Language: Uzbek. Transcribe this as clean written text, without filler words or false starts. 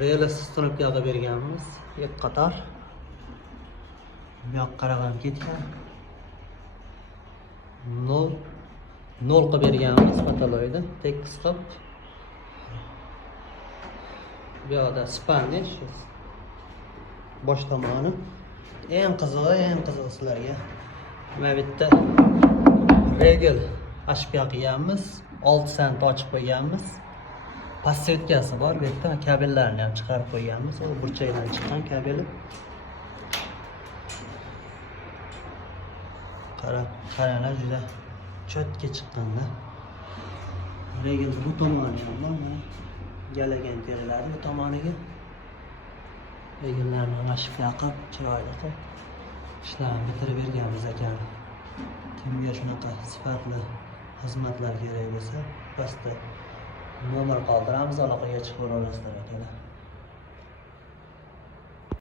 Reyli sınıfga berganmiz. Ek qator. Bu yoqqa qarag'am ketgan. 0 qilib berganmiz patoloyda. Tekis qilib. Bu yoqda spandesh. Bosh tomoni. Eng qizig'i sizlarga. Mana bu yerda regel ochib qo'yganmiz. 6 sent ochib qo'yganmiz. Passetkasi bor, bu yerda kabellarni ham chiqarib qo'yganmiz. U burchakdan chiqqan kabeli. Qaranglar, juda chotga chiqqanda. Regel bu tomoni ham bor, mana galagan teriladi bu tomoniga. Regellarni g'ashib yoqib, chiroyli qilib ishlarni bitirib berganmiz ekan. Kimga shunaqa sifatli xizmatlar kerak bo'lsa, pastda nomer qoldiramiz, aloqaga chiqib olasizlar akalar.